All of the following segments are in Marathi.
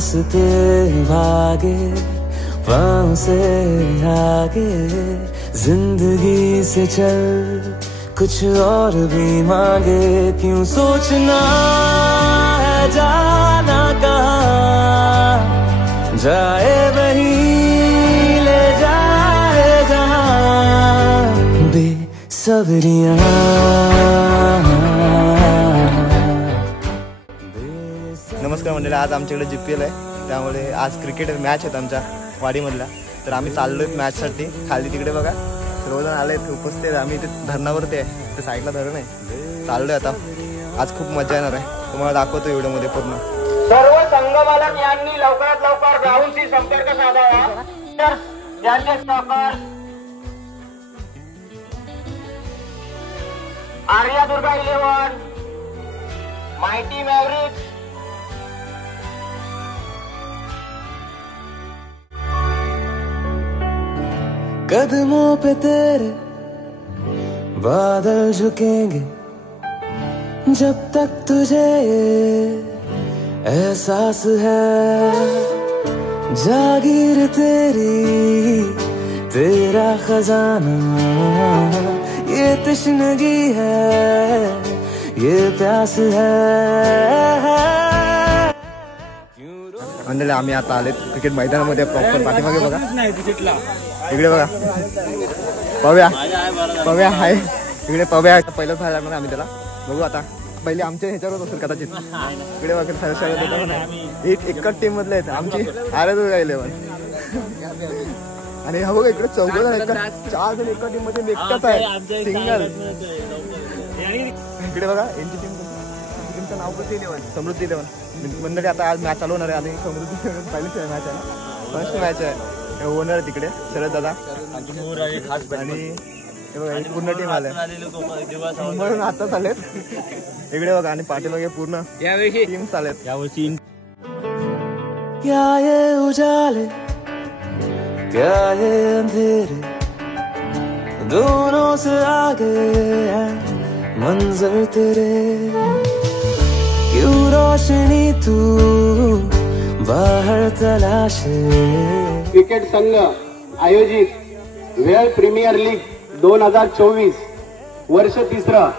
रास्ते भागे पाँव से आगे, जिंदगी से चल कुछ और भी मांगे। क्यों सोचना है जाना कहाँ, जाए वहीं ले जाए जहाँ बेसब्रियां। नमस्कार मंडळी, आज आमच्याकडे GPL आहे, त्यामुळे आज क्रिकेट मॅच आहेत आमच्या वाडीमधला। तर आम्ही चाललो आहेत मॅचसाठी। खाली तिकडे बघा सर्वजण आले आहेत, उपस्थित आहेत। आम्ही इथे धरणावरती आहे, ते साईडला धरण आहे, चाललोय आता। आज खूप मजा येणार आहे, तुम्हाला दाखवतो व्हिडिओमध्ये पूर्ण। सर्व संघमालक यांनी लवकरात लवकर ग्राउंडशी संपर्क साधावा। ज्यांचे सहकार आर्या दुर्गा 11, माइटी मॅव्हरिक्स, कदमों पे तेरे बादल झुकेंगे, जब तक तुझे एहसास है जागीर तेरी, तेरा खजाना ये तश्नगी है, ये प्यास है। मंडळी आम्ही आता आले क्रिकेट मैदानामध्ये, प्रॉपर पाठीमागे बघा, इकडे बघा पव्या आहे, इकडे पव्या पहिलं फायदा लागणार आम्ही त्याला बघू। आता पहिले आमच्या ह्याच्यावरच असेल कदाचित, इकडे बघा एकच टीम मधले आहेत आमची आर्या दुर्गा 11। आणि हा बघा इकडे 14 जण, 4 जण एका टीम मध्ये एकटाच आहे, सिंगल। इकडे बघा यांची टीमचं नाव कसं 11 समृद्धी 11 मंडळी। आता आज मॅच चालू होणार आहे, आधी समृद्धी पहिलीच मॅच आहे ना, फर्स्ट मॅच आहे। ओनर आहे तिकडे शरद दादा, आणि पूर्ण टीम आले म्हणून आता चालेत इकडे बघा। आणि पाठीमागे पूर्ण टीम चालेत यावर्षी। क्या ये उजाले क्या ये अंधेरे, दोनों से आगे है मंजर तेरे। क्यों रोशनी तू बाहर तलाशे। क्रिकेट संघ आयोजित वर्ल्ड प्रीमियर लीग 2024 वर्ष 3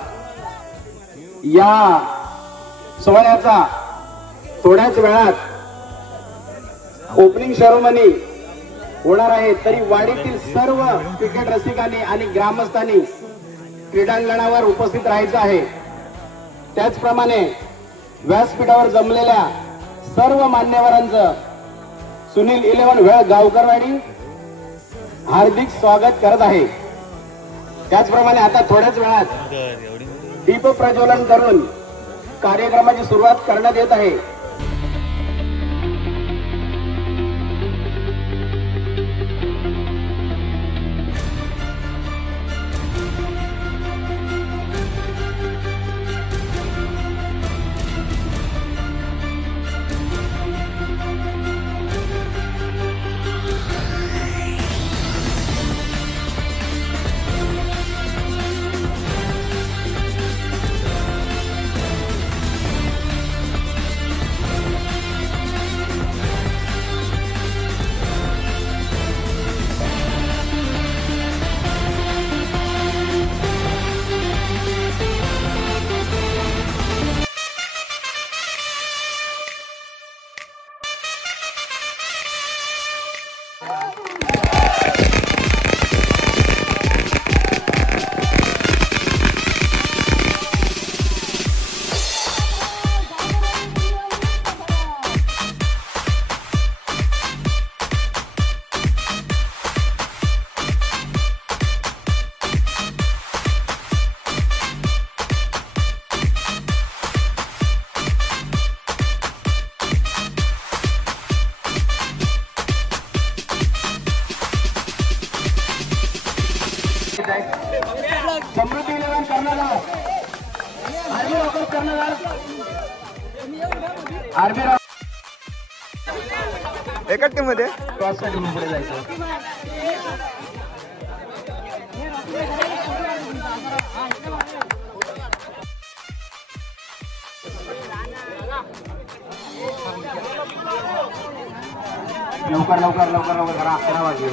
या सोहळ्याचा थोड्याच वेळात ओपनिंग सेरेमनी होणार आहे। तरी वाडीतील सर्व क्रिकेट रसिकांनी आणि ग्रामस्थांनी क्रीडांगणावर उपस्थित राहायचं आहे। त्याचप्रमाणे व्यासपीठावर जमलेल्या सर्व मान्यवरांचं सुनील 11 वेळ गावकरवाडी हार्दिक स्वागत करत आहे। त्याचप्रमाणे आता थोड्याच वेळात दीप प्रज्वलन करून कार्यक्रमाची सुरुवात करण्यात येत आहे। समृद्धी 11 कर्णधार, आरबी रॉकर्स कर्णधार, आरबी एकाच टीम मध्ये क्रॉससाठी पुढे जायचं। लवकर लवकर लवकर लवकर जरा 11 वाजले.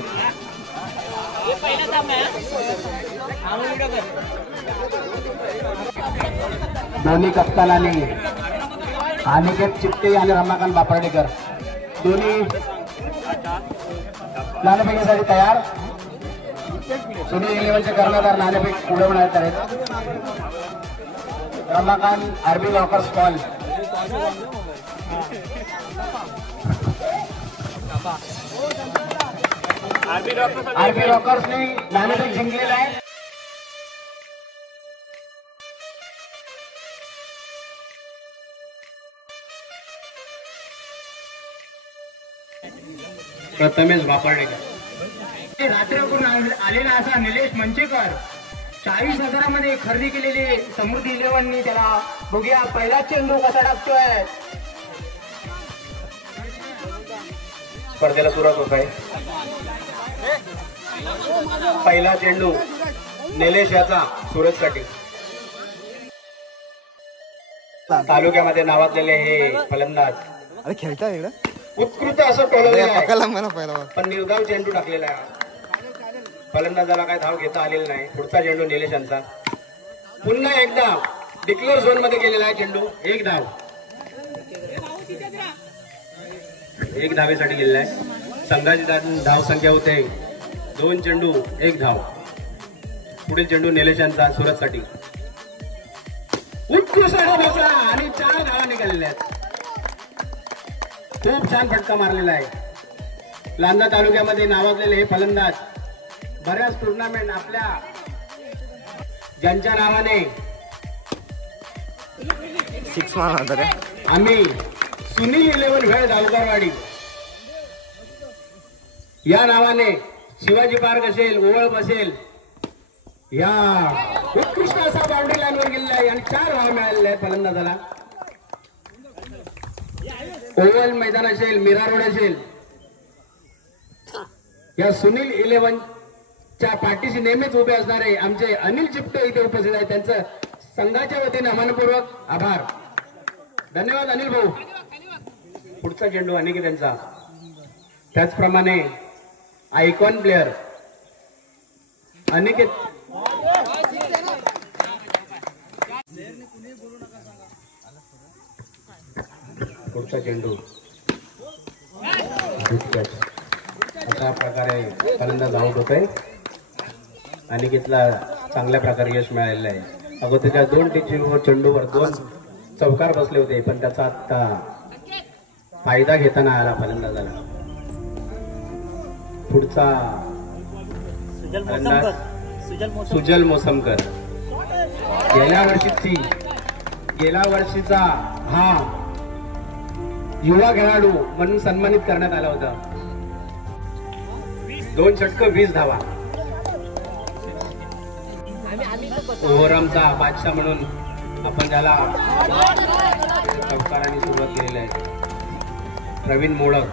दोन्ही कप्तानाने अनिकेत चित्ते आणि रमाकांत बापर्डेकर दोन्ही नाणेफेकीसाठी तयार. सुनील 11चे कर्णधार नाणेफेक उडवण्यात आहेत. Ramakant RB lockers ball. RB लॉकर्सने नाणेफेक जिंकलेला आहे. प्रथमेश बापर्डेकर. रात्रीकडून आलेला असा निलेश मंचेकर 40,000मध्ये खरेदी केलेली समृद्धी 11नी त्याला बघूया पहिला चेंडू कसा टाकतोय. स्पर्धेला सुरुवात होत आहे. पहिला चेंडू निलेश याचा सुरतसाठी. तालुक्यामध्ये नावाजलेले हे फलंदाज अरे खेळता इकडं उत्कृष्ट असं टोलवलेलं आहे. मला पहिला पण निर्धाव चेंडू टाकलेला आहे. फलंदाजाला काय धाव घेता आलेला नाही. पुढचा चेंडू निलेश यांचा. पुन्हा एकदा डिक्लेअर झोन मध्ये गेलेला आहे चेंडू. एक धाव. एक धावेसाठी गेलेला आहे. संघाची धाव संख्या होते 2 चेंडू 1 धाव. पुढील चेंडू निलेश यांचा सुरतसाठी. उत्कृष्ट आणि 4 धावा निघालेल्या आहेत. खूप छान फटका मारलेला आहे. लांजा तालुक्यामध्ये नावाजलेले हे फलंदाज बऱ्याच टुर्नामेंट आपल्या ज्यांच्या नावाने 6 मारला रे आम्ही सुनील 11 वेळ गावकरवाडी या नावाने शिवाजी पार्क असेल, ओवळ असेल, या उत्कृष्ट असा बाउंड्री लाईनवर गेलेला आहे आणि 4 धावा मिळालेल्या आहेत फलंदाजाला. ओव्हल मैदान असेल, मीरा रोड असेल, या सुनील 11च्या पाठीशी नेहमीच उभे असणारे आमचे अनिल चिपटे इथे उपस्थित आहेत. त्यांचं संघाच्या वतीने मनपूर्वक आभार. धन्यवाद अनिल भाऊ. पुढचा चेंडू अनिकेत यांचा. त्याचप्रमाणे आयकॉन प्लेअर अनिकेत. पुढचा चेंडू अशा प्रकारे फलंदाज आऊट होतोय. अनिकेतला चांगल्या प्रकारे यश मिळालेलं आहे. अगोदरच्या 2 चेंडूवर 2 चौकार बसले होते, पण त्याचा आता फायदा घेताना आला फलंदाजाला. पुढचा सुजल मोसमकर. गेल्या वर्षीचा हा युवा खेळाडू म्हणून सन्मानित करण्यात आला होता. 2 षटकं 20 धावा. ओव्हरआर्मचा बादशाह म्हणून आपण त्याला चौकारांनी सुरुवात केलेली आहे. प्रवीण मोडक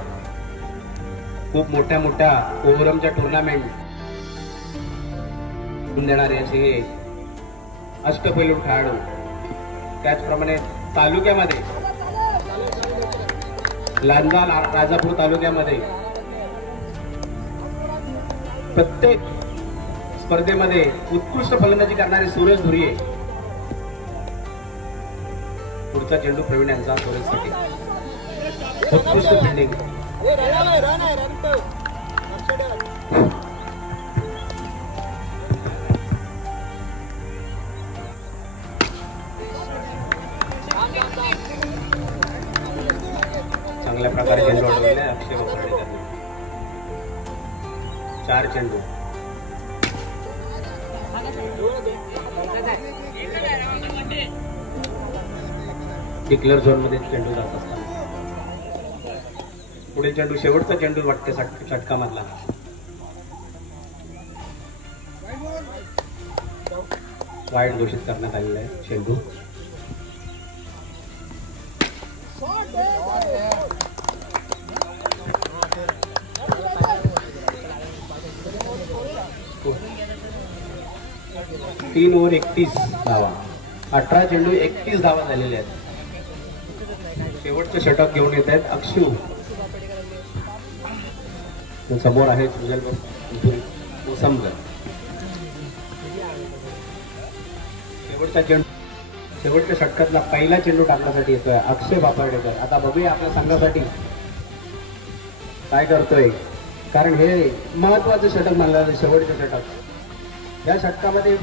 खूप मोठ्या ओव्हरआर्मच्या टुर्नामेंट देणारे असे हे अष्टपैलू खेळाडू. त्याचप्रमाणे तालुक्यामध्ये लांजा राजापूर तालुक्यामध्ये प्रत्येक स्पर्धेमध्ये उत्कृष्ट फलंदाजी करणारे सूरज धुरिये. पुढचा चेंडू प्रवीण यांचा सुरजसाठी. उत्कृष्ट फिल्डिंग. चांगल्या प्रकारे चेंडू अडवले अक्षय बापर्डेकर. 4 चेंडू. डिक्लेअर झोन मध्ये चेंडू जात असताना पुढील चेंडू शेवटचा चेंडू वाटते षटका मधला. वाईट घोषित करण्यात आलेला आहे चेंडू. तीन ओव्हर 31 धावा. 18 चेंडू 31 धावा झालेल्या आहेत. शेवटचे षटक घेऊन येत आहेत अक्षू. समोर आहे सुजल मोसमकर. शेवटच्या षटकातला पहिला चेंडू टाकण्यासाठी येतोय अक्षय बापार्डेकर. आता बघूया आपल्या संघासाठी काय करतोय, कारण हे महत्वाचं षटक मानलं जातं. शेवटचं षटक, या षटकामध्ये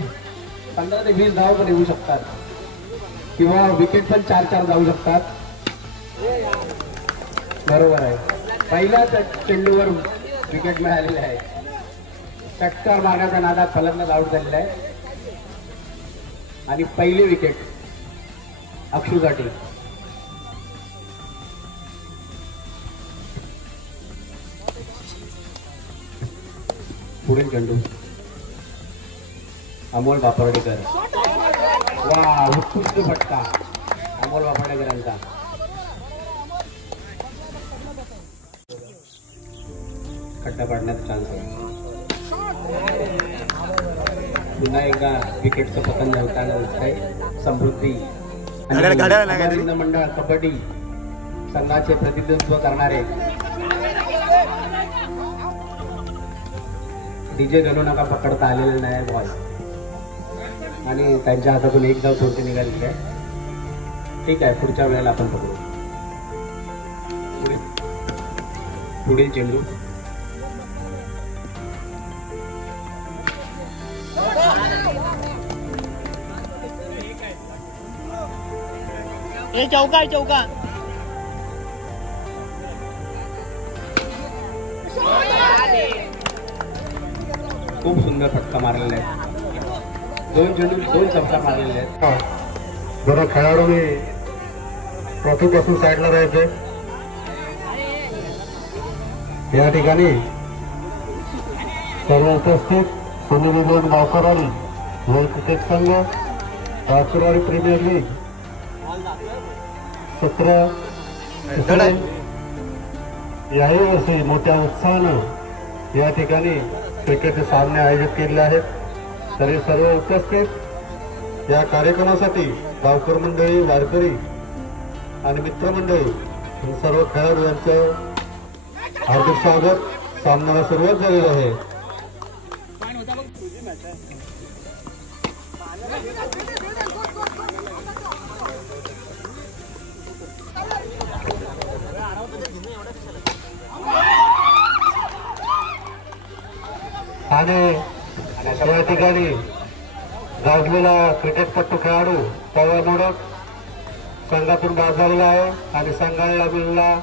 15 ते 20 धावा पण येऊ शकतात किंवा विकेट पण 4-4 जाऊ शकतात. बरोबर आहे, पहिल्याच चेंडूवर विकेट मिळालेले आहे. षटकार मारण्याच्या नादात फलंदाज आउट झालेला आहे आणि पहिली विकेट अक्षूसाठी. पुढील चेंडू अमोल बापार्डेकर. वा, उत्कृष्ट फटका अमोल बापार्डेकर यांचा. खड्डा पाडण्याचा चान्स आहे. पुन्हा एकदा विकेटचं पतन होताना दिसतंय. समृद्धी मंडळ कबड्डी संघाचे प्रतिनिधित्व करणारे डीजे गणू नका पकडता आलेले नाही बॉल, आणि त्यांच्या हातातून एक धाव सोडते निघालेली आहे. ठीक आहे, पुढच्या वेळेला आपण पकडू. पुढील चेंडू चौका चौका. खूप सुंदर फटका मारलेला आहे. 2 चेंडू 2 चौका मारलेले आहेत. जरा खेळाडूने ट्रॉफी पासून साईडला राहायचे. या ठिकाणी सर्व उपस्थित सुनील गावकर आणि वर्ल्ड क्रिकेट संघ राष्ट्रवादी प्रीमियर लीग 17 याही वर्षी मोठ्या उत्साहानं या ठिकाणी क्रिकेटचे सामने आयोजित केलेले आहेत. तरी सर्व उपस्थित या कार्यक्रमासाठी गावकर मंडळी, वारकरी आणि मित्रमंडळी सर्व खेळाडू यांचं हार्दिक स्वागत. सामन्याला सुरुवात झालेली आहे. आणि या ठिकाणी गाजलेला क्रिकेटपट्टू खेळाडू पवन मोडक संघातून बाद झालेला आहे आणि संघाला मिळाला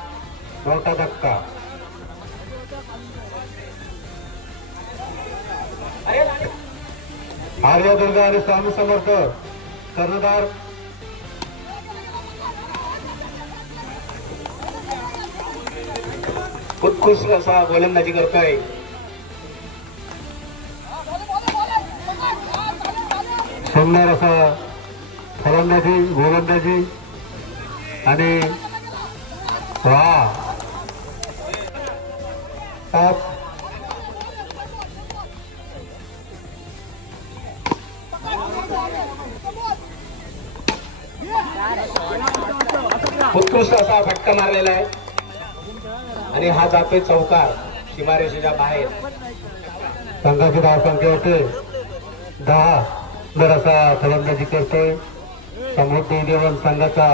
मोठा धक्का. आर्यदुर्ग आणि स्वामी समर्थ कर्णधार उत्कृष्ट असा गोलंदाजी करतोय. सुंदर असा फलंदाजी, गोलंदाजी आणि वा उत्कृष्ट असा फटका मारलेला आहे आणि हा जातोय चौकार सीमारेषेच्या बाहेर. संघाची धाव संख्या होते 10. सुंदर असा फलंदाजी करतोय समृद्धी 11 संघाचा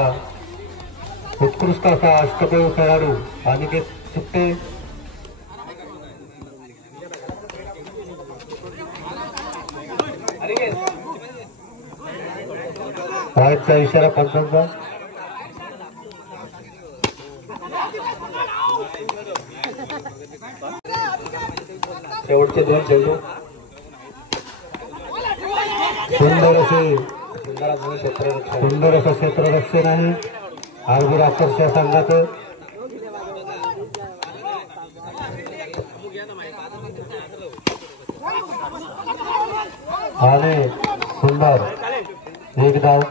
उत्कृष्ट असा अष्टपैलू खेळाडू अनिकेत चित्ते. वाईटचा इशारा पंचांचा. शेवटचे 2 चेंडू. सुंदर असं क्षेत्ररक्षण आहे आरबी राक्षस संघाचं. आणि सुंदर एक धाव.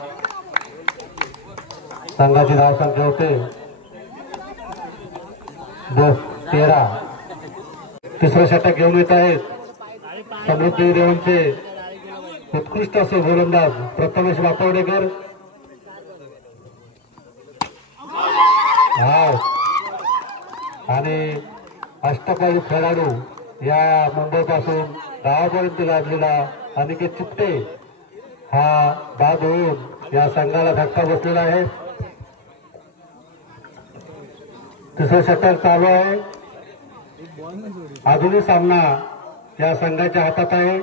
संघाची धाव संख्या होते 13. तिसरं षटक घेऊन येत आहेत समृद्धी देवांचे उत्कृष्ट असे गोलंदाज प्रथमेश बापार्डेकर. आणि अष्टपैलू खेळाडू या मुंबईपासून गावापर्यंत लाभलेला अनिकेत चिपटे हा बाद होऊन या संघाला धक्का बसलेला आहे. तिसरं षटक चालू आहे. अजूनही सामना या संघाच्या हातात आहे.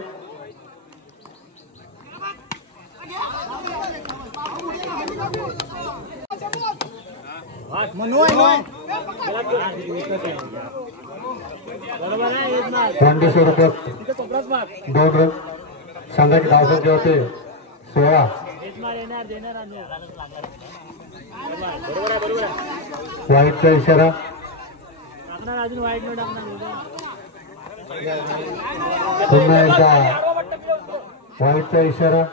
दोन स्वरूपात 2 रन संघाची धावसंख्या होते 16. वाईटचा इशारा. पुन्हा एकदा वाईटचा इशारा.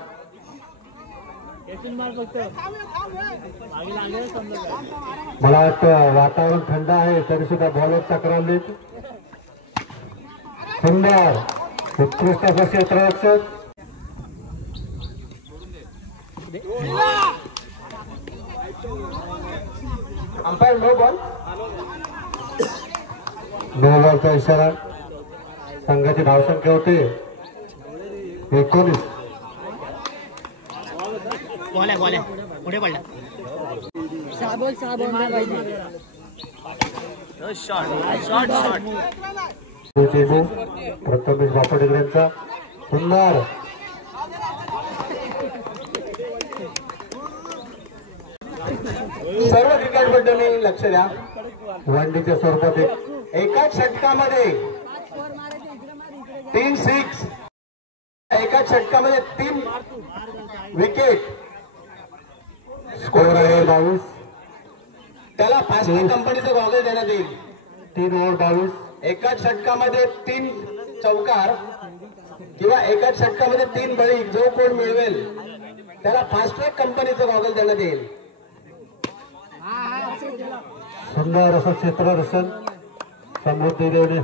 मला वाटतं वातावरण थंड आहे तरी सुद्धा बॉलर तक्रारले. सुंदर उत्कृष्ट असं क्षेत्ररक्षक. Umpire no ball. नो बॉलचा इशारा. संघाची धावसंख्या होते 19. पुढे पडला. प्रथमेश बापडेकरांचा सुंदर. सर्व क्रिकेट मंडळी लक्ष द्या. वनडीच्या स्वरूपात एकाच षटकामध्ये 3 6. एकाच षटकामध्ये 3 विकेट. स्कोर आहे 22. त्याला फास्ट कंपनीचं गॉगल देण्यात येईल. 3 ओव्हर 22. एकाच षटकामध्ये 3 चौकार किंवा एकाच षटकामध्ये 3 बळी जो कोण मिळवेल त्याला फास्ट ट्रॅक कंपनीचं गॉगल देण्यात येईल. सुंदर असं क्षेत्ररक्षण समृद्धी देवने.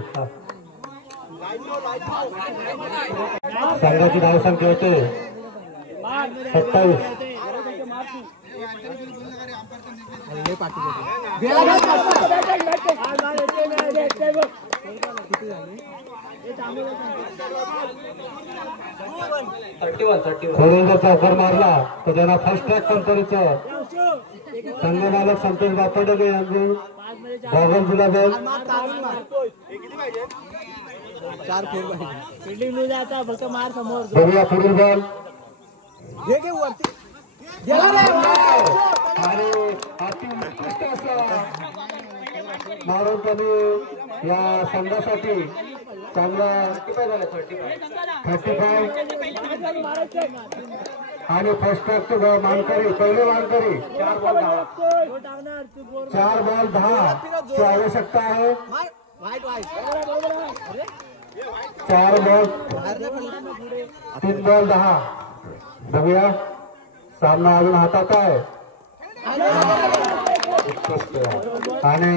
संघाची धावसंख्या होते 27. जर चौकार मारला तर त्यांना फर्स्ट ट्रॅक कंपनीचं संघ मालक संतोष बापडे यांनी गॉगल दिला जाईल. बघूया पुढील बॉल. आणि अतिउत्कृष्ट असं मारून त्यांनी या संघासाठी चांगला 35 आणि फर्स्ट ट्रॅकचं मानकरी पहिले मानकरी 4 बॉल 10 ची आवश्यकता आहे. 4 बॉल 3 बॉल 10. बघूया सामना अजून हातात आहे. आणि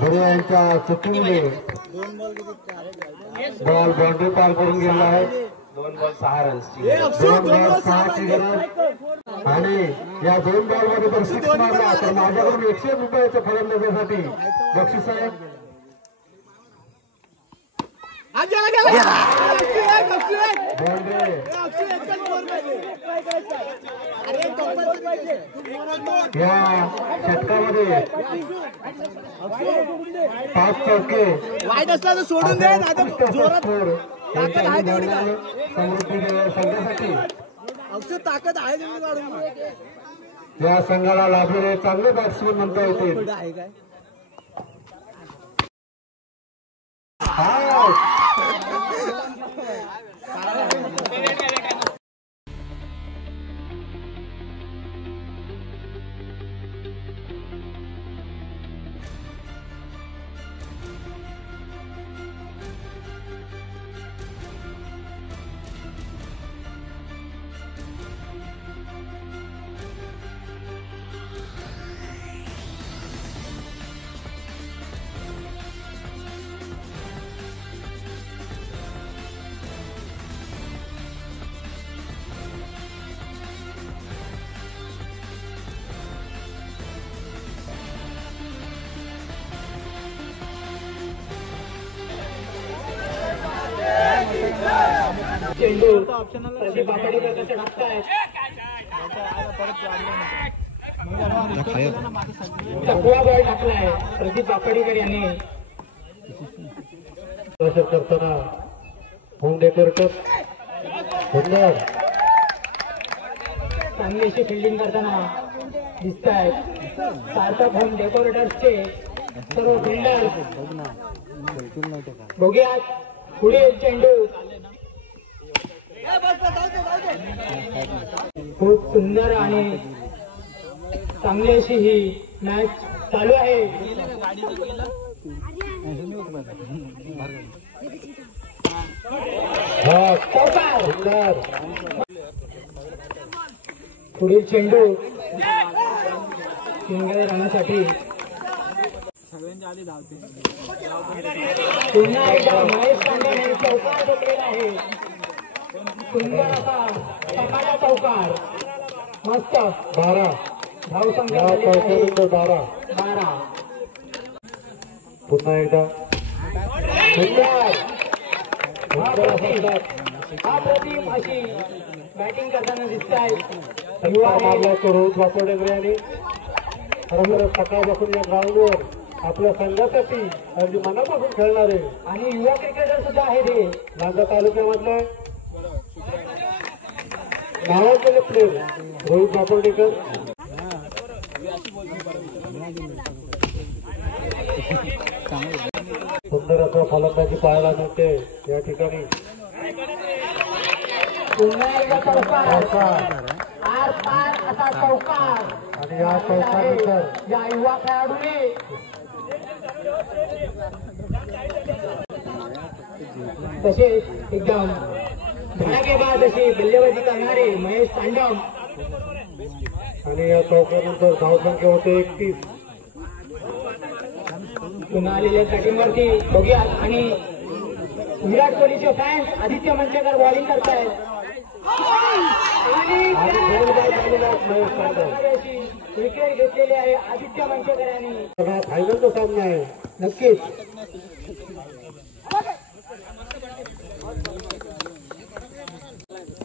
धुळे यांच्या चुकीमुळे बॉल बाउंड्री पार करून गेला आहे. 2 बॉल 6 रन्सची 2 बॉल 6 ची गरज. आणि या 2 बॉल मध्ये जर 6 मारला तर माझ्याकडून 100 रुपयाच्या फलंदाजीसाठी बक्षीस आहे. या षटकामध्ये 5 चौके वाईट असला तर सोडून दे. समृद्धी संघासाठी ताकद आहे. या संघाला लाभलेले चांगले बॅट्समन म्हणता येतील. चेंडू प्रदीप बापडेकर कसं टाकतायत. चकवा बॉल टाकलाय प्रदीप बापडेकर यांनी. करताना होम डेकोरेटर सुंदर चांगली अशी फिल्डिंग करताना दिसत आहेत. सार्थक होम डेकोरेटर्सचे सर्व फिल्डर्स. बघूया पुढे चेंडू. खूप सुंदर आणि चांगली अशी ही मॅच चालू आहे. सुंदर पुढील चेंडू सिंगल राहण्यासाठी पुन्हा एकदा महेश पांड्याने चौकार घेतलेला आहे. सुंदर असा सकाळचा चौकार. मस्त 12 धावसंख्या 12. पुन्हा एकदा अप्रतिम अशी बॅटिंग करताना दिसत आहे. मारला तो रोहित बापडेकर यांनी. खरोखर सकाळपासून या ग्राउंडवर आपल्या संघासाठी अगदी मनापासून खेळणारे आणि युवा क्रिकेटर सुद्धा आहे ते. लांजा तालुक्यामधले नावाजलेले प्लेयर रोहित बापडेकर. सुंदर असं फलंदाजी पाहायला मिळते या ठिकाणी. पुन्हा एकदा चौकार. आर पार असा चौकार आणि या चौकानंतर या युवा खेळाडूने तसेच एकदम धडाकेबाज अशी बल्लेबाजी करणारे महेश तांडव. आणि या चौकानंतर धावसंख्या होते 31. पुन्हा आलेल्या बॅटिंगवरती बघूया. आणि विराट कोहलीचे फॅन्स आदित्य मंचेकर बॉलिंग करतायत. आणि विकेट घेतलेली आहे आदित्य मंचेकर यांनी. फायनलचा सामना आहे नक्कीच.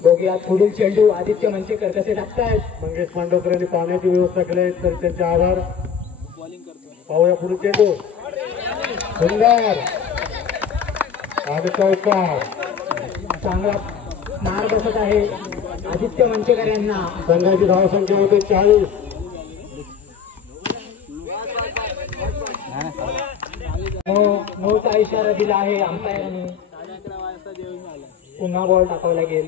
बघूया पुढील चेंडू आदित्य मंचेकर कसे टाकतायत. मंगेश मांडवकर यांनी पाण्याची व्यवस्था केली आहे तर त्यांचे आभार. पाहूया पुढील चेंडू. सुंदर आणि चौकार. चांगला मार बसत आहे आदित्य मंचेकर यांना. संघाची धावसंख्या होते 40. नोचा इशारा दिला आहे अंपायरांनी. पुन्हा बॉल टाकावा लागेल.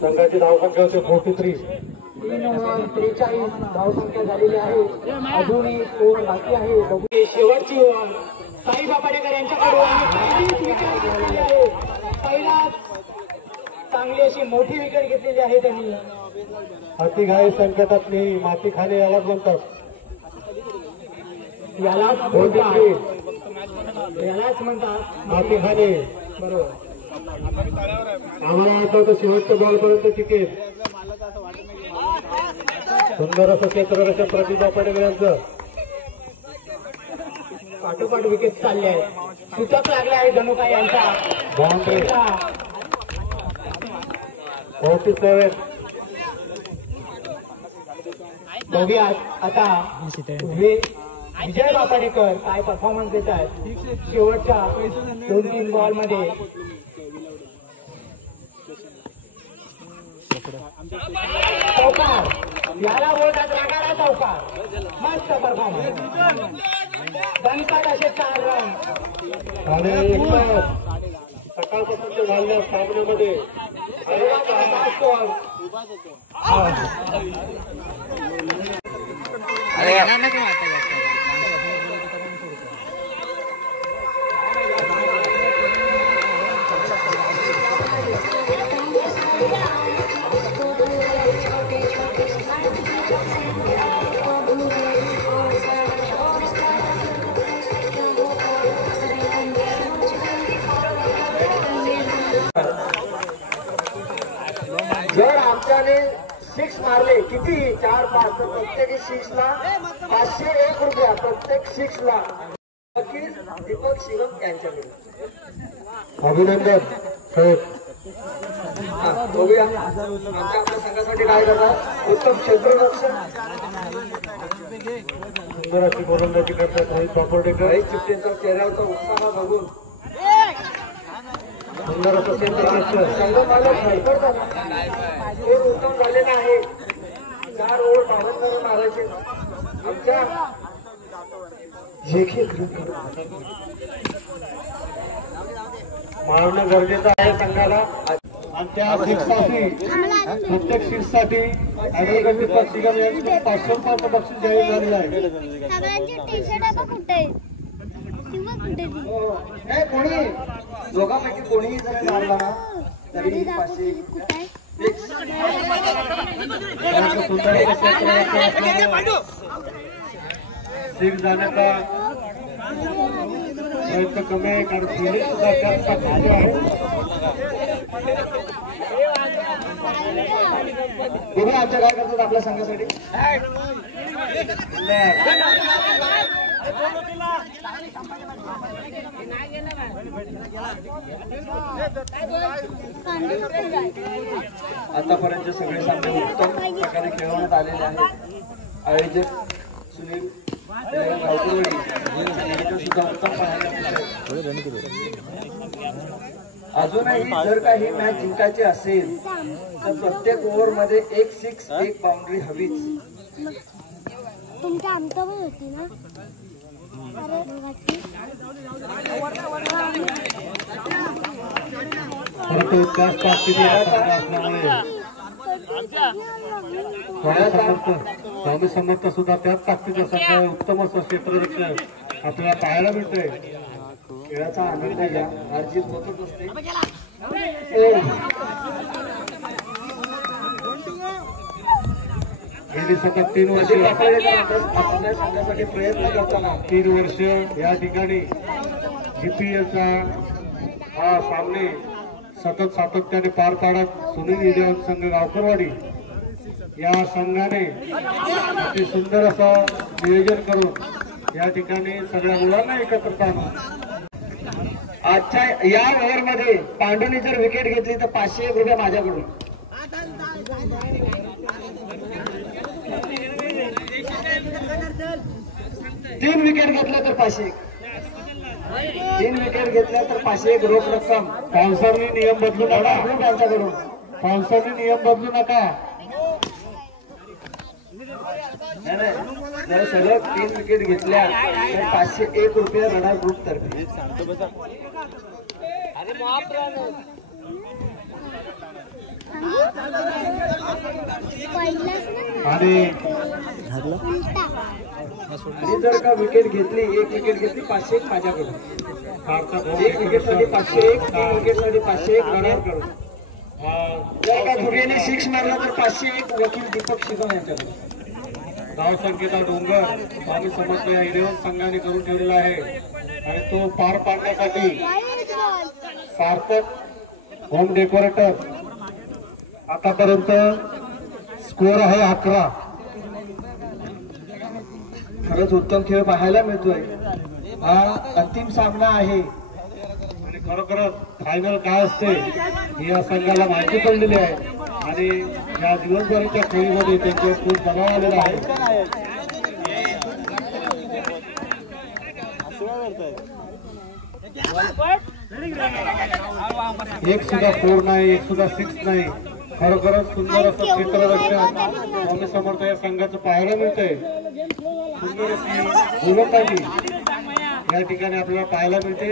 संघाची धावसंख्या होते 43. 3 धावसंख्या झालेली आहे. अजूनही ओव्हर बाकी आहे. बघूया शेवटची ओव्हर साई बापाडेकर यांच्याकडून. पहिलाच चांगली अशी मोठी विकेट घेतलेली आहे त्यांनी. अतिघाई संकटातली माती खाणे यालाच म्हणतात. यालाच म्हणतात माती खाणे. बरोबर. आम्हाला आठवतं शेवटच्या बॉलपर्यंत टिकेल. सुंदर असं क्षेत्ररक्षक प्रदीप बापडेकर यांचं. पाठोपाठ विकेट चालले आहेत. सूचक लागले आहे धनुका यांचा. बाउंड्री 47. बघूया आता विजय बापाडेकर काय परफॉर्मन्स देत आहेत शेवटच्या 2-3 बॉल मध्ये. चौकार. याला बोलतात रागारा चौकार. मस्त परफॉर्मन्स. दणकट असे 4 रन. आणि सकाळपासून झालेल्या सामन्यामध्ये जर आमच्याने सिक्स मारले किती 4-5 तर प्रत्येकी 6 ला 501 रुपया प्रत्येक 6 ला वकील दीपक शिवम यांच्याकडे अभिनंदन साहेब. बघूया आमच्या आपल्या संघासाठी काय करतात. उत्तम क्षेत्ररक्षण सुंदर अशी गोलंदाजी करतात रोहित बापरडेकर. चिपटेंचा चेहऱ्यावरचा उत्साह बघून सुंदर असं क्षेत्ररक्षण संघ मालक धडपडतात. स्कोर उत्तम झालेला आहे. 4 ओव्हर 52 रन मारायचे आमच्या मारणं गरजेचं आहे संघाला. आणि त्या सीटसाठी प्रत्येक सीटसाठी ऍडव्होकेट दीपक शिगम यांचे 500 रुपयाचं बक्षीस जाहीर झालेलं आहे. कोणी दोघांपैकी कोणीही जर मारला ना तरी 500 सीट जाण्याचा प्रयत्न कमी आहे कारण फिलिंग सुद्धा जास्त खाली आहे. तुम्ही आमच्या काय करतात आपल्या संघासाठी. आतापर्यंत सगळे सामने उत्तम प्रकारे खेळवण्यात आलेले आहेत. आयोजक सुनील सुद्धा उत्तम पाहायला. अजूनही जर काही मॅच जिंकायची असेल तर प्रत्येक ओव्हर मध्ये 1 6 1 बाउंड्री हवीच. तुमच्या आमचं पण होती ना. स्वामी समर्थ सुद्धा त्याच ताकदीचा सगळं उत्तम असं क्षेत्ररक्षण आपल्याला पाहायला मिळतंय. खेळाचा आनंद घ्या. अर्जित होतच असते. गेली सतत 3 वर्ष आपल्या संघासाठी प्रयत्न करताना 3 वर्ष या ठिकाणी जीपीएलचा हा सामने सतत सातत्याने पार पाडत सुनील इलेव्हन संघ गावकरवाडी या संघाने अति सुंदर असं नियोजन करून या ठिकाणी सगळ्या मुलांना एकत्र आणून आजच्या या ओव्हरमध्ये पांडूने जर विकेट घेतली तर 501 रुपये माझ्याकडून. तीन विकेट घेतल्या तर 501. 3 विकेट घेतल्या तर 501 रोख रक्कम. स्पॉन्सरने नियम बदलू नका त्यांच्याकडून. स्पॉन्सरने नियम बदलू नका. जर सलग 3 विकेट घेतल्या तर 501 रुपये रडार ग्रुप तर्फे. आणि जर का विकेट घेतली 1 विकेट घेतली 501 माझ्याकडून. 1 विकेटसाठी 501 3 विकेटसाठी 501 रडार करून. जर का दुर्गेने 6 मारला तर 501 वकील दीपक शिगम यांच्याकडून. गाव संकेता डोंगर स्वामी समर्थ या इलेव्हन संघाने करून ठेवलेला आहे आणि तो पार पाडण्यासाठी सार्थक होम डेकोरेटर आतापर्यंत स्कोर आहे 11. खरंच उत्तम खेळ पाहायला मिळतोय. हा अंतिम सामना आहे आणि खरोखरच फायनल काय असते ही या संघाला माहिती पडलेली आहे आणि या दिवसभराच्या खेळीमध्ये त्यांचे खूप दबाव आलेला आहे. एक सुद्धा 4 नाही, एक सुद्धा 6 नाही. खरोखरच सुंदर असं क्षेत्ररक्षण स्वामी समर्थ या संघाचं पाहायला मिळतंय. सुंदर अशी गोलंदाजी या ठिकाणी आपल्याला पाहायला मिळते.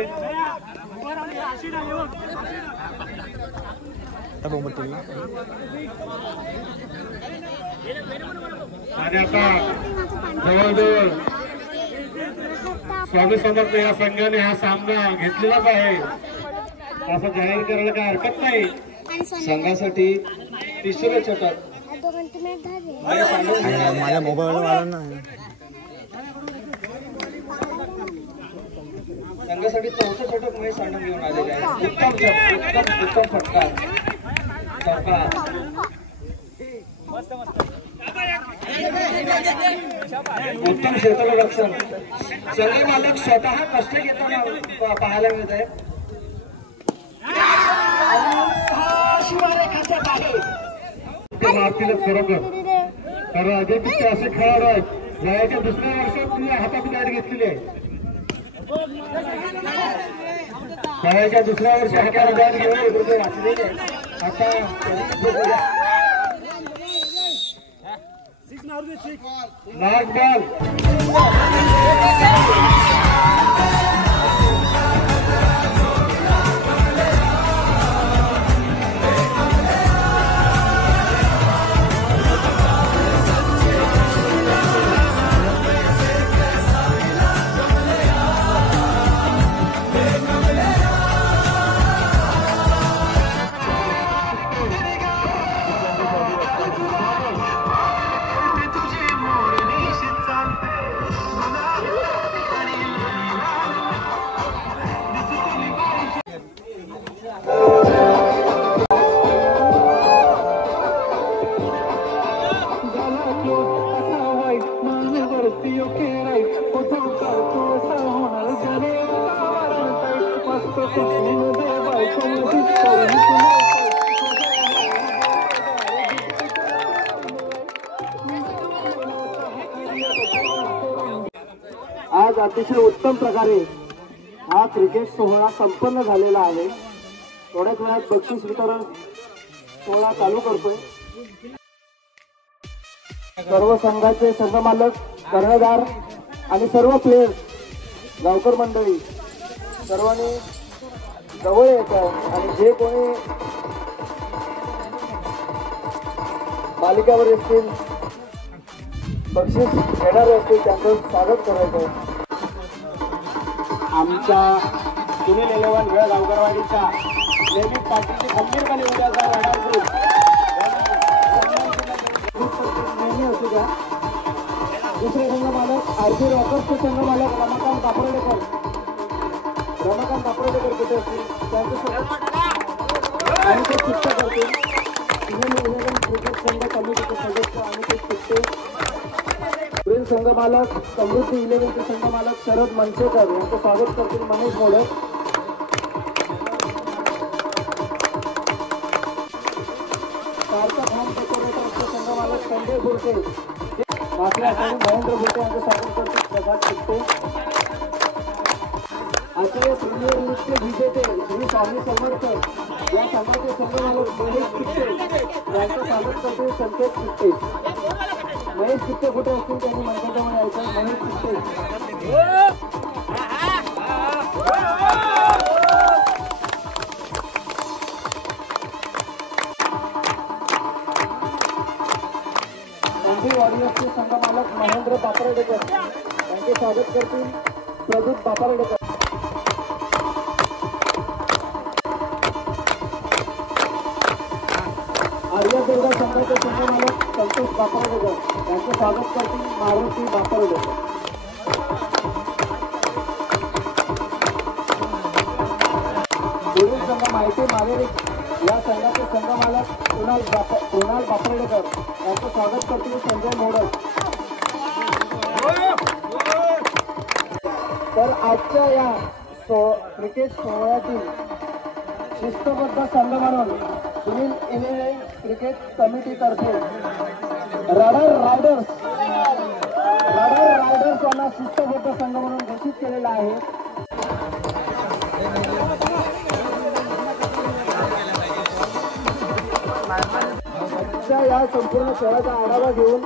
आणि आता जवळजवळ स्वामी समर्थ या संघाने हा सामना घेतलेलाच आहे असं जाहीर करायला काही हरकत नाही. संघासाठी 3रे षटक माझ्या मोबाईल संघासाठी 4थं षटक महेश सांडम घेऊन आलेले आहे. उत्तम फटकार. उत्तम क्षेत्ररक्षण संघ मालक स्वतः कष्ट घेताना पाहायला मिळत आहे. मारतीलच खरोखर, कारण अजय पित्ते असे खेळाडू आहेत वयाच्या दुसऱ्या वर्षात तुम्ही हातात गाडी घेतलेली आहे. वयाच्या दुसऱ्या वर्षी हातात गाडी घेऊन वाचलेली आहे. आता लास्ट बॉल आज अतिशय उत्तम प्रकारे हा क्रिकेट सोहळा संपन्न झालेला आहे. थोड्याच वेळात बक्षीस वितरण सोहळा चालू करतोय. सर्व संघाचे संघमालक, कर्णधार आणि सर्व प्लेयर्स, गावकर मंडळी सर्वांनी जवळ येत आहे आणि जे कोणी मालिकावर असतील, बक्षीस घेणारे असतील त्यांचं स्वागत करायचं आहे. आमच्या सुनील 11 वेळ गावकरवाडीच्या नेहमी पाठीची खंबीरपणे उद्या लढाई करू नेहमी असू द्या. दुसरे संघ मालक आरती रॉकर्सचे संघ मालक रमाकांत कापरेकर कुठे असतील त्यांच्यासोबत आणि ते चित्त करतील. सुनील 11 क्रिकेट संघ कमिटीचे सदस्य आणि ते चित्ते संघ मालक, समृद्धी 11चे संघ मालक शरद मनसेकर यांचं स्वागत करतील मनीष मोडक. सार्थक होम डेकोरेटरचे संघ मालक संजय बुरटे, मासला आणि महेंद्र बुरटे यांचं स्वागत करतील प्रभात चित्ते. आचार्य सिनियर नृत्य विजेते श्री स्वामी समर्थ या संघाचे संघ मालक महेश चित्ते यांचं स्वागत करतील संकेत चित्ते. महेश चित्ते कुठे असतील त्यांनी मंचाजवळ यायचं. महेश चित्ते वॉरियर्सचे संघ मालक महेंद्र बापरडेकर यांचे स्वागत करतील प्रदीप बापरडेकर. आर्य दुर्गा संघाचे संघ मालक संतोष बापरडेकर यांचे स्वागत करतील मारुती बापरडेकर. दोन्ही संघ माहिती मालेरी या संघाचे संघ मालक कुणाल बापरडेकर यांचं स्वागत करतील संजय मोडक. तर आजच्या या क्रिकेट सोहळ्यातील शिस्तबद्ध संघ म्हणून सुनील 11 क्रिकेट कमिटीतर्फे रडार रायडर्स यांना शिस्तबद्ध संघ म्हणून घोषित केलेला आहे. या संपूर्ण खेळाचा आढावा घेऊन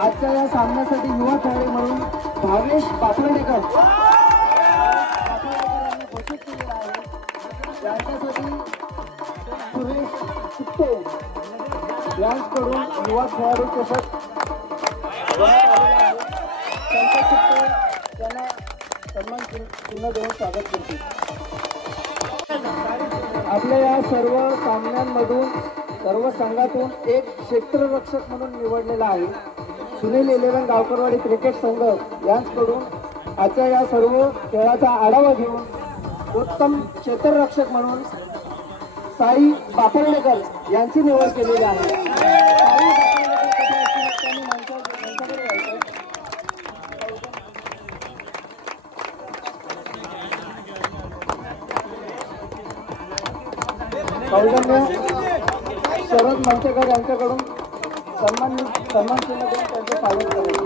आजच्या या सामन्यासाठी युवा खेळाडू म्हणून भावेश बापरडेकर यांनी घोषित केलेला आहे. त्यांच्यासाठी सुरेश चित्ते यांच्याकडून युवा खेळाडू चषक त्यांच्या चित्ते त्यांना सन्मान चिन्ह देऊन स्वागत करतील. आपल्या या सर्व सामन्यांमधून सर्व संघातून एक क्षेत्ररक्षक म्हणून निवडलेला आहे. सुनील 11 गावकरवाडी क्रिकेट संघ यांच्याकडून आजच्या या सर्व खेळाचा आढावा घेऊन उत्तम क्षेत्ररक्षक म्हणून साई बापरडेकर यांची निवड केलेली आहे. साई बापरडेकर त्यांनी मंचावर सौजन्य शरद मंचेकर यांच्याकडून सन्मान चिन्ह देऊन त्यांचं स्वागत करायचं.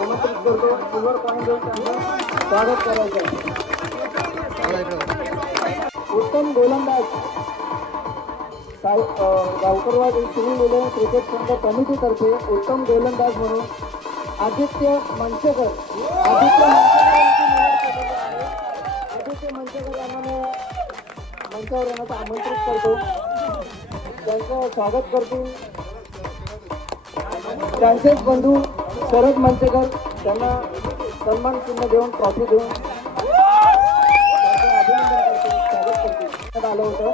आमंत्रित करतो. सिल्वर पॉईंट देऊन त्यांचं स्वागत करायचं. उत्तम गोलंदाज गावकरवाडी सुनील लेले क्रिकेट संघ कमिटीतर्फे उत्तम गोलंदाज म्हणून आदित्य मंचेकर यांना मंचावर येण्याचं आमंत्रित करतो. त्यांचं स्वागत करतील त्यांचेच बंधू शरद मंचेकर. त्यांना सन्मान चिन्ह देऊन ट्रॉफी देऊन स्वागत करतील. आलं होतं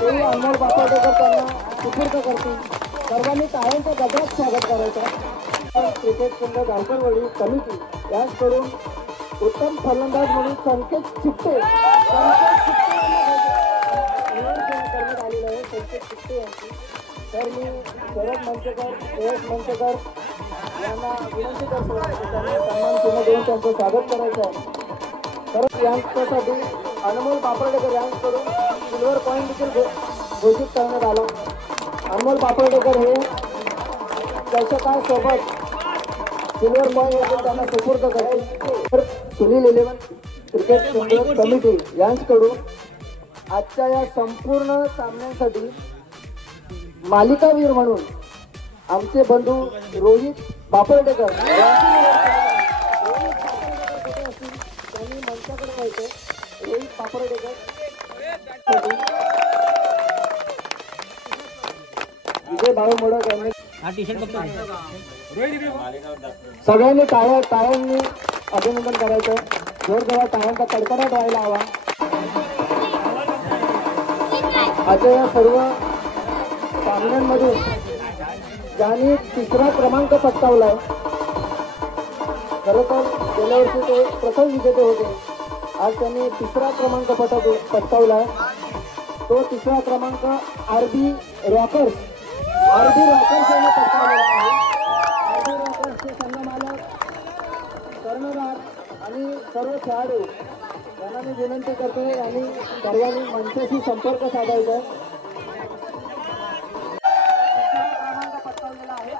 तेही अनमोल बापाटेकर त्यांना सुपूर्द करतील. सर्वांनी टाळ्यांच्या गजरात स्वागत करायचं. क्रिकेट संघ गावकरवाडी कमिटी याचकडून उत्तम फलंदाज म्हणून संकेत चित्ते करण्यात आलेलं आहे. संकेत चित्ते यांची. तर मी शरद मंचेकर एस मंचेकर यांना विनंती करतो त्यांना सन्मान चिन्ह देऊन त्यांचं स्वागत करायचं आहे. तर यांच्यासाठी अनमोल बापरडेकर यांच्याकडून सिल्वर पॉईंट देखील घोषित करण्यात आला. अनमोल बापरडेकर हे दर्शकांसोबत सिल्वर पॉईंट देखील त्यांना सुपूर्द करतील. तर सुनील 11 क्रिकेट संघ कमिटी यांच्याकडून आजच्या या संपूर्ण सामन्यांसाठी मालिकावीर म्हणून आमचे बंधू रोहित बापरडेकर त्यांनी मंचाकडे व्हायचं. रोहित बापरडेकर विजय भाऊ मोडक यांनी सगळ्यांनी टाळ्यांनी अभिनंदन करायचं. जोरदार टाळ्यांचा कडकडाट व्हायला हवा. आता या सर्व सामन्यांमधून ज्यांनी 3रा क्रमांक पटकावलाय. खरं तर गेल्या वर्षी ते प्रथम विजेते होते. आज त्यांनी 3रा क्रमांक पटकावलाय. तो 3रा क्रमांक आरबी रॉकर्स यांनी पटकावलेला आहे. आरबी रॉकर्सचे संघमालक कर्णधार आणि सर्व खेळाडू यांना मी विनंती करतो आणि सर्वांनी मंचाशी संपर्क साधायचा. क्रमांक पटकावलेला आहे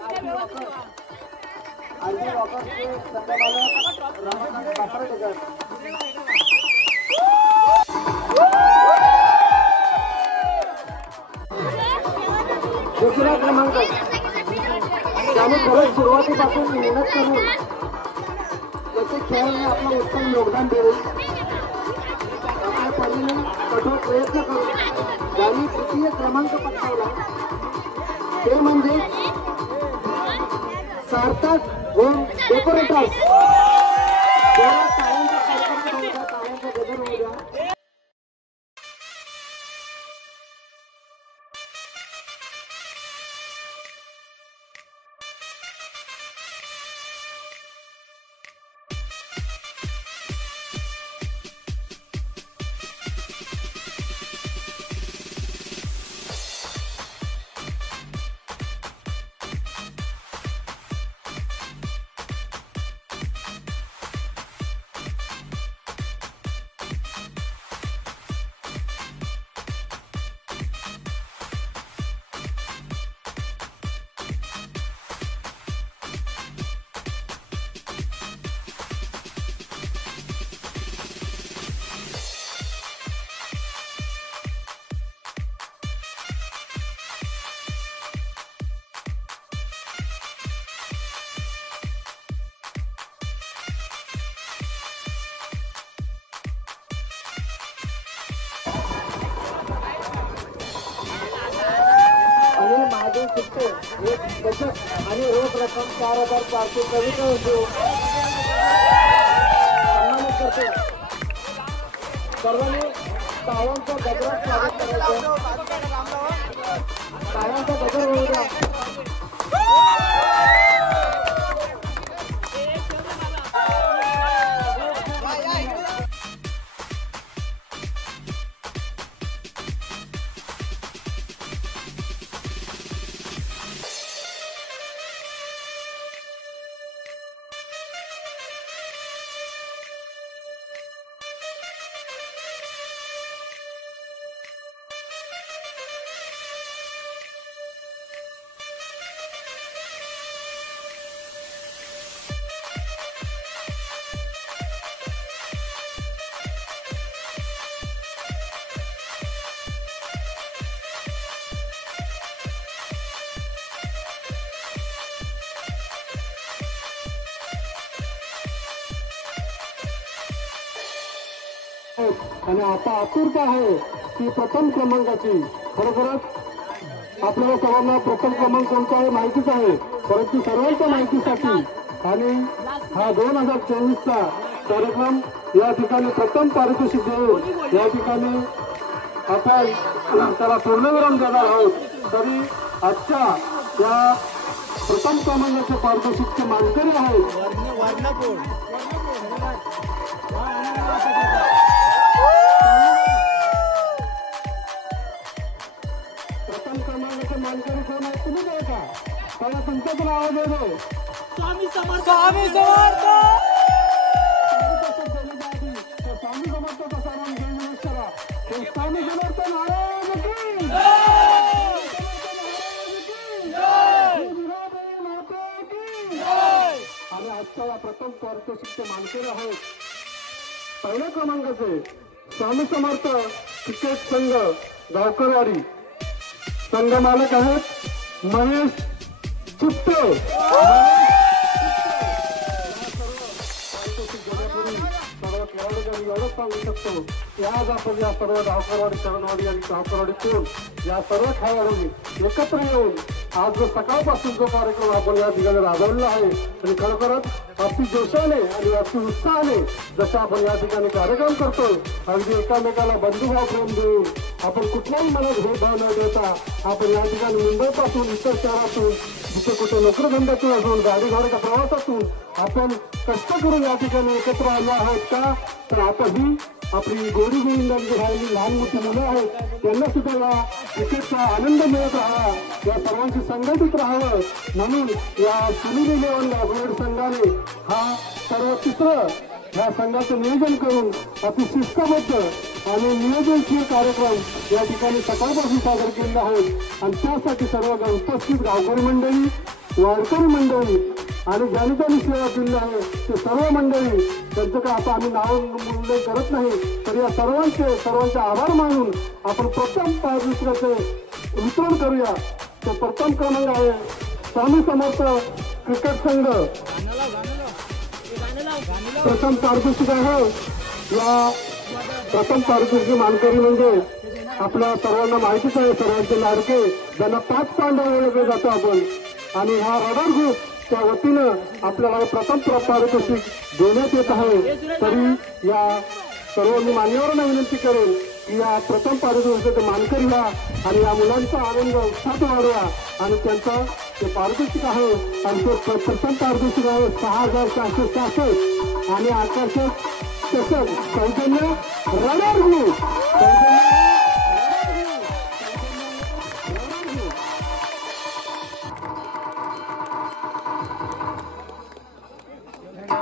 आरबी रॉकर्सचे संघमालक रमाकांत बापरडेकर. दुसरा क्रमांक त्याने खरंच सुरुवातीपासून मेहनत करून त्याचे खेळाने आपलं उत्तम योगदान देऊ. आपल्या परीने कठोर प्रयत्न करून ज्यांनी 3य क्रमांक पटकावला ते म्हणजे सार्थक होम डेकोरेटर्स. टाळ्यांचा कडकडाट होऊ द्या, टाळ्यांचा गजर होऊ द्या. महादेव चित्ते एक दशक आणि रोख रक्कम 4,424 देऊन सन्मानित करतो. सर्वांनी टाळ्यांचा गजरात स्वागत करायचं. टाळ्यांचा गजर होऊ द्या. आणि आता आतुरता आहे ती प्रथम क्रमांकाची. खरोखरच आपल्याला सर्वांना प्रथम क्रमांक कोणता आहे माहितीच आहे, परंतु सर्वांच्या माहितीसाठी आणि हा 2024चा कार्यक्रम या ठिकाणी प्रथम पारितोषिक देऊन या ठिकाणी आपण त्याला पूर्णविराम देणार आहोत. तरी आजच्या या प्रथम क्रमांकाचे पारितोषिकचे मानकरी आहेत प्रथम क्रमांकाचे मानकरी कोण आहेत तुम्ही काय का त्याला तुमच्याकडून आवाज येतो. स्वामी समर्थ स्वामी समर्थ सर्वांनी जय नमस्कार. स्वामी समर्थ नारायण की आणि आजच्या या प्रथम पारितोषिकचे मानकरी आहेत पहिल्या क्रमांकाचे स्वामी समर्थ क्रिकेट संघ गावकरवाडी. संघ मालक आहेत महेश चित्ते. सर्व खेळाडूंनी एवढंच सांगू शकतो की आज आपण या सर्व गावकरवाडी चरणवाडी आणि गावकरवाडी कोण या सर्व खेळाडूंनी एकत्र येऊन आज जो सकाळपासून जो कार्यक्रम आपण या ठिकाणी राबवलेला आहे आणि खरोखरच अति जोशाने आणि अति उत्साहाने जसं आपण या ठिकाणी कार्यक्रम करतो अगदी एकामेकाला बंधुभाव प्रेम देऊन आपण कुठल्याही मनात भेदभाव न देता आपण या ठिकाणी मुंबईपासून इतर शहरातून जिथे कुठे नोकरीधंद्यातून असून गाडी घोड्याच्या प्रवासातून आपण कष्ट करून या ठिकाणी एकत्र आलो आहोत का तर आता ही आपली गोडी गोविंदांची राहिली लहान मोठी मुलं आहेत त्यांना सुद्धा या क्रिकेटचा आनंद मिळत राहावा या सर्वांची संघटित राहावं म्हणून या सुनील 11 गावकरवाडी संघाने हा सर्व तिसरं या संघाचं नियोजन करून अति शिस्तबद्ध आणि नियोजनशील कार्यक्रम या ठिकाणी सकाळपासून सादर केलेला आहोत आणि त्यासाठी सर्व उपस्थित गावकरी मंडळी वारकरी मंडळी आणि ज्यांनी सेवा केली आहे ते सर्व मंडळी त्यांचं काय आता आम्ही नाव उल्लेख करत नाही तर या सर्वांचे आभार मानून आपण प्रथम पारितोषिकाचे वितरण करूया. तो प्रथम क्रमांक आहे स्वामी समर्थ क्रिकेट संघ. प्रथम पारितोषिक आहे या प्रथम पारितोषिक मानकरी म्हणजे आपल्या सर्वांना माहितीच आहे सर्वांचे लाडके ज्यांना 5 पांडव ओळखले जातो आपण आणि हा रडार ग्रुप त्या वतीनं आपल्याला प्रथम पारितोषिक देण्यात येत आहे. तरी या सर्व मी मान्यवरांना विनंती करेन की या प्रथम पारितोषिकाचे मानकरी व्हा आणि या मुलांचा आनंद उत्साहात वाढवा आणि त्यांचं ते पारितोषिक आहे आणि ते प्रथम पारितोषिक आहे 6466 आणि आकर्षक चषक सौजन्य रडार ग्रुप.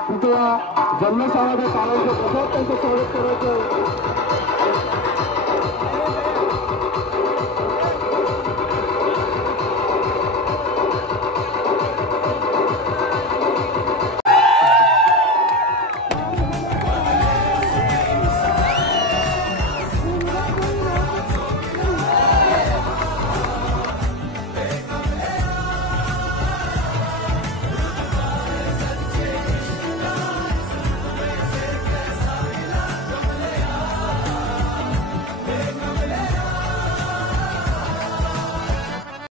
तिथे या जन्मशाळा कालावधीत त्यांचं स्वागत करायचं